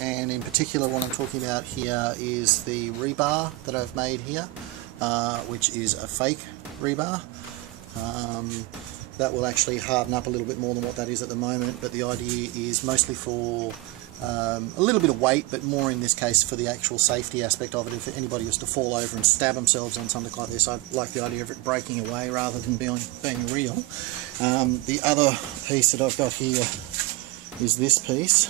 And in particular what I'm talking about here is the rebar that I've made here, which is a fake rebar. That will actually harden up a little bit more than what that is at the moment, but the idea is mostly for a little bit of weight, but more in this case for the actual safety aspect of it. If anybody was to fall over and stab themselves on something like this, I like the idea of it breaking away rather than being real. The other piece that I've got here is this piece.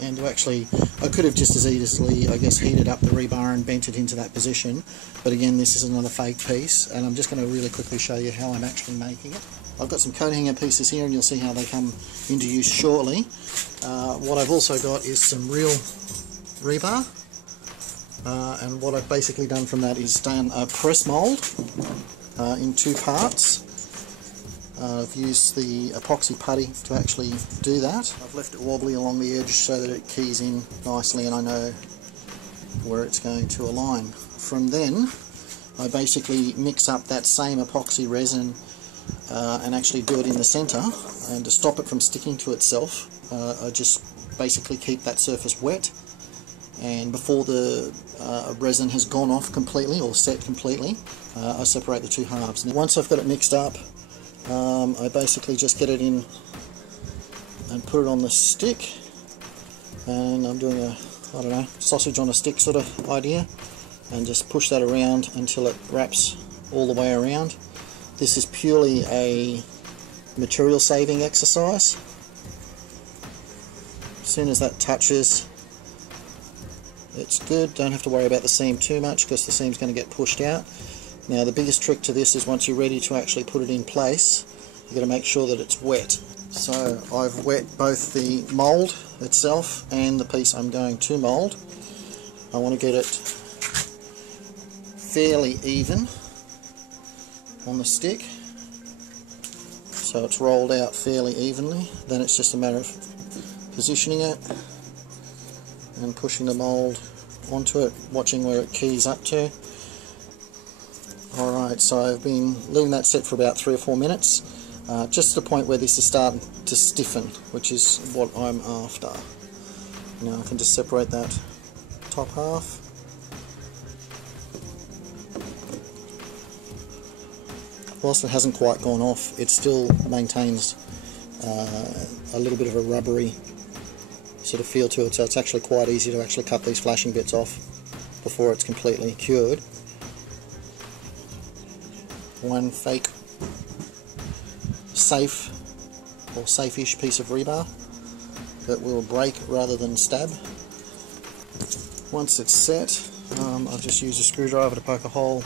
And to actually, I could have just as easily, I guess, heated up the rebar and bent it into that position, but again, this is another fake piece, and I'm just going to really quickly show you how I'm actually making it. I've got some coat hanger pieces here, and you'll see how they come into use shortly. What I've also got is some real rebar, and what I've basically done from that is done a press mould in 2 parts. I've used the epoxy putty to actually do that. I've left it wobbly along the edge so that it keys in nicely and I know where it's going to align. From then I basically mix up that same epoxy resin and actually do it in the centre, and to stop it from sticking to itself I just basically keep that surface wet, and before the resin has gone off completely or set completely, I separate the 2 halves. Now, once I've got it mixed up, I basically just get it in and put it on the stick, and I'm doing a, I don't know, sausage on a stick sort of idea, and just push that around until it wraps all the way around. This is purely a material saving exercise. As soon as that touches, it's good. Don't have to worry about the seam too much because the seam's going to get pushed out. Now the biggest trick to this is once you're ready to actually put it in place, you've got to make sure that it's wet. So I've wet both the mould itself and the piece I'm going to mould. I want to get it fairly even on the stick, so it's rolled out fairly evenly. Then it's just a matter of positioning it and pushing the mould onto it, watching where it keys up to. Alright, so I've been leaving that set for about 3 or 4 minutes, just to the point where this is starting to stiffen, which is what I'm after. Now I can just separate that top half. Whilst it hasn't quite gone off, it still maintains a little bit of a rubbery sort of feel to it, so it's actually quite easy to actually cut these flashing bits off before it's completely cured. One fake safe or safe-ish piece of rebar that will break rather than stab. Once it's set, I'll just use a screwdriver to poke a hole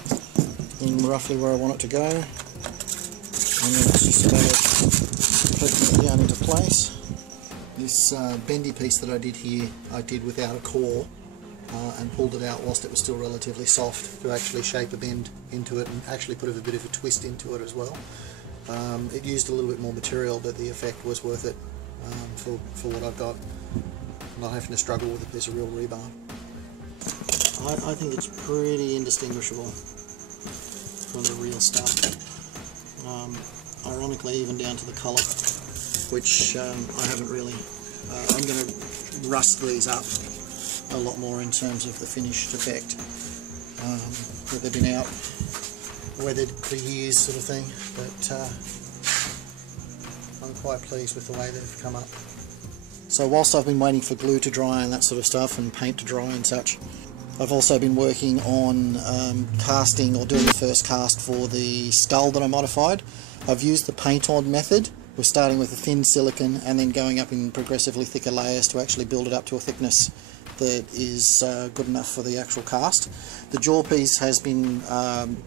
in roughly where I want it to go, and then it's just about clicking it down into place. This bendy piece that I did here, I did without a core, and pulled it out whilst it was still relatively soft to actually shape a bend into it and actually put a bit of a twist into it as well. It used a little bit more material, but the effect was worth it for what I've got. I'm not having to struggle with a piece of real rebar. I think it's pretty indistinguishable from the real stuff. Ironically, even down to the colour, which I haven't really. I'm going to rust these up a lot more in terms of the finished effect. That they've been out weathered for years, sort of thing. But I'm quite pleased with the way they've come up. So whilst I've been waiting for glue to dry and that sort of stuff, and paint to dry and such, I've also been working on casting, or doing the first cast for the skull that I modified. I've used the paint-on method. We're starting with a thin silicone and then going up in progressively thicker layers to actually build it up to a thickness that is good enough for the actual cast. The jaw piece has been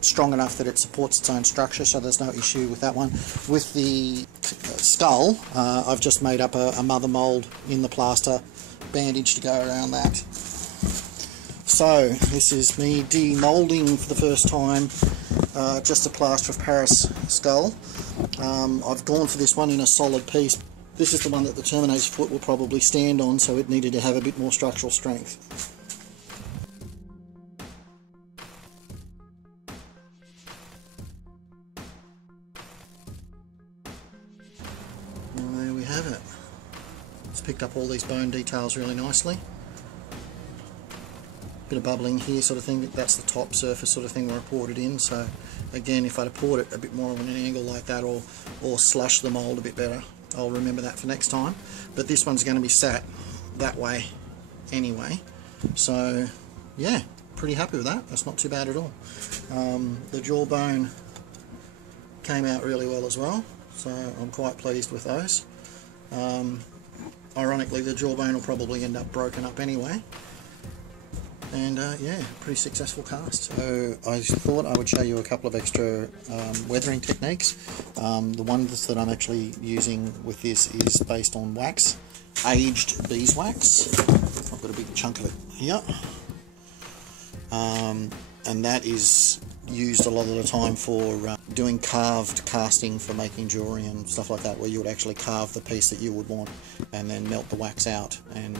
strong enough that it supports its own structure, so there's no issue with that one. With the skull, I've just made up a mother mould in the plaster bandage to go around that. So this is me demoulding for the first time just a plaster of Paris skull. I've gone for this one in a solid piece. This is the one that the Terminator's foot will probably stand on, so it needed to have a bit more structural strength. And there we have it. It's picked up all these bone details really nicely. Bit of bubbling here sort of thing, that's the top surface sort of thing where I poured it in. So again, if I'd have poured it a bit more on an angle like that, or slush the mould a bit better, I'll remember that for next time. But this one's going to be sat that way anyway, so yeah, pretty happy with that. That's not too bad at all. The jawbone came out really well as well, so I'm quite pleased with those. Ironically, the jawbone will probably end up broken up anyway. And yeah, pretty successful cast. So I thought I would show you a couple of extra weathering techniques. The one that I'm actually using with this is based on wax, aged beeswax. I've got a big chunk of it here. And that is used a lot of the time for doing carved casting for making jewellery and stuff like that, where you would actually carve the piece that you would want and then melt the wax out and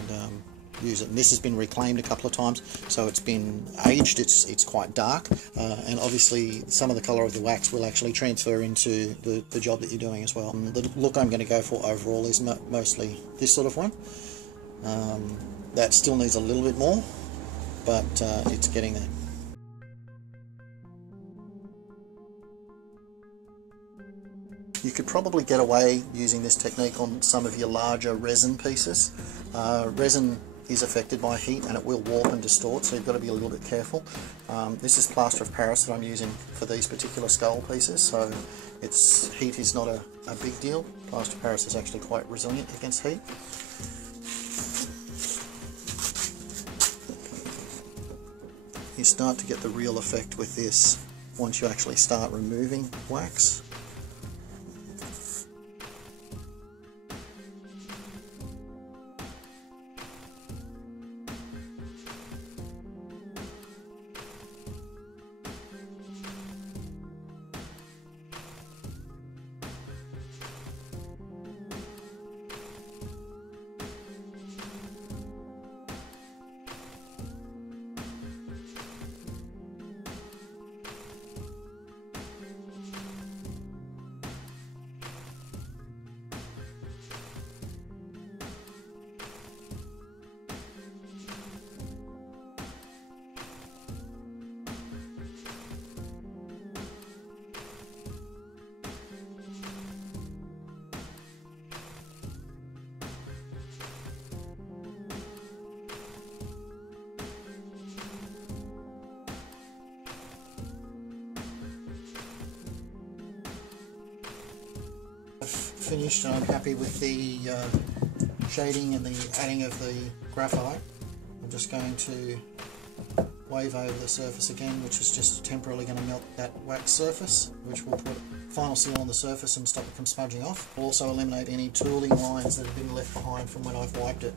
use it. And this has been reclaimed a couple of times, so it's been aged, it's quite dark, and obviously some of the colour of the wax will actually transfer into the job that you're doing as well. The look I'm going to go for overall is mostly this sort of one. That still needs a little bit more, but it's getting there. You could probably get away using this technique on some of your larger resin pieces. Resin is affected by heat and it will warp and distort, so you've got to be a little bit careful. This is plaster of Paris that I'm using for these particular skull pieces, so heat is not a big deal. Plaster of Paris is actually quite resilient against heat. You start to get the real effect with this once you actually start removing wax. Finished, and I'm happy with the shading and the adding of the graphite. I'm just going to wave over the surface again, which is just temporarily going to melt that wax surface, which will put final seal on the surface and stop it from smudging off. Will also eliminate any tooling lines that have been left behind from when I've wiped it.